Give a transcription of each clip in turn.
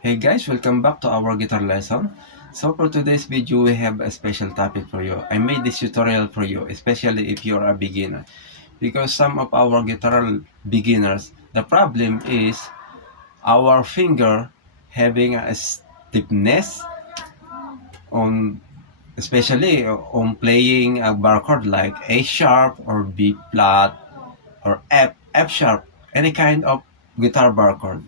Hey guys, welcome back to our guitar lesson. So for today's video, we have a special topic for you. I made this tutorial for you, especially if you're a beginner. Because some of our guitar beginners, the problem is our finger having a stiffness on, especially on playing a bar chord like A sharp or B flat or F sharp, any kind of guitar bar chord.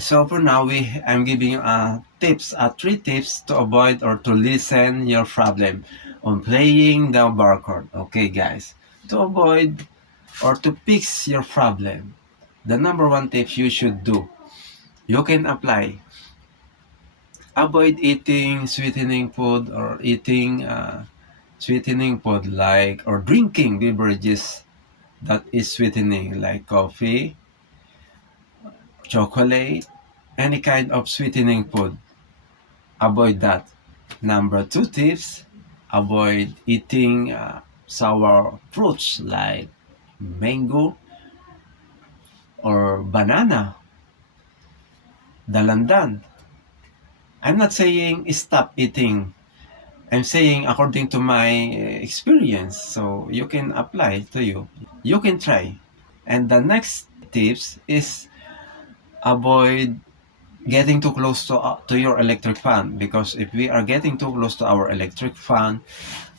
So for now, I'm giving you tips, three tips to avoid or to listen your problem on playing the bar chord. Okay, guys, to avoid or to fix your problem, the number one tip you should do, you can apply. Avoid eating sweetening food or eating sweetening food like or drinking beverages that is sweetening like coffee, chocolate, any kind of sweetening food. Avoid that. Number two tips, avoid eating sour fruits like mango or banana, dalandan. I'm not saying stop eating. I'm saying according to my experience, so you can apply to you. You can try. And the next tips is avoid getting too close to your electric fan, because if we are getting too close to our electric fan,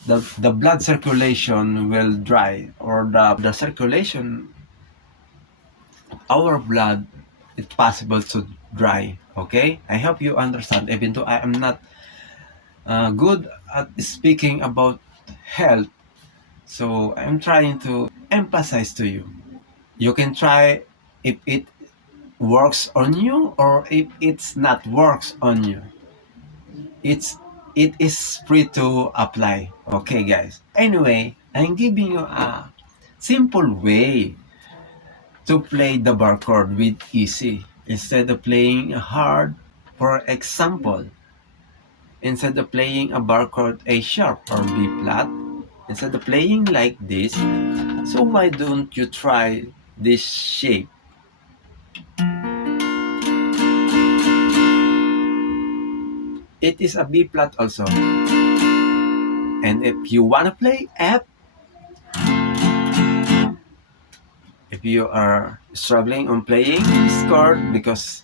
the blood circulation will dry, or the circulation, our blood, it's possible to dry. Okay, I hope you understand, even though I am not good at speaking about health, so I'm trying to emphasize to you. You can try if it works on you or if it's not works on you. It is free to apply. Okay, guys. Anyway, I'm giving you a simple way to play the bar chord with easy instead of playing hard. For example, instead of playing a bar chord A sharp or B flat, instead of playing like this, so why don't you try this shape? It is a B flat also. And if you wanna play F, if you are struggling on playing this chord because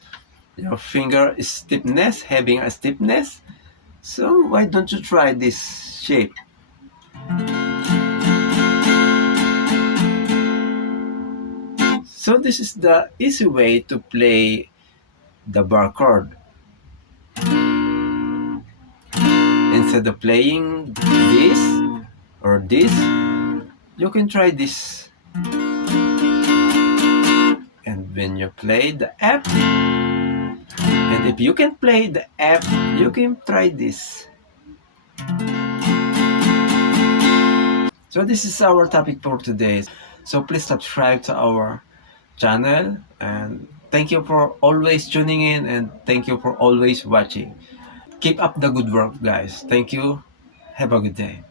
your finger is stiffness, having a stiffness, so why don't you try this shape? So this is the easy way to play the bar chord. Instead of playing this or this, you can try this. And when you play the F, and if you can play the F, you can try this. So this is our topic for today. So please subscribe to our channel, and thank you for always tuning in, and thank you for always watching. Keep up the good work, guys. Thank you. Have a good day.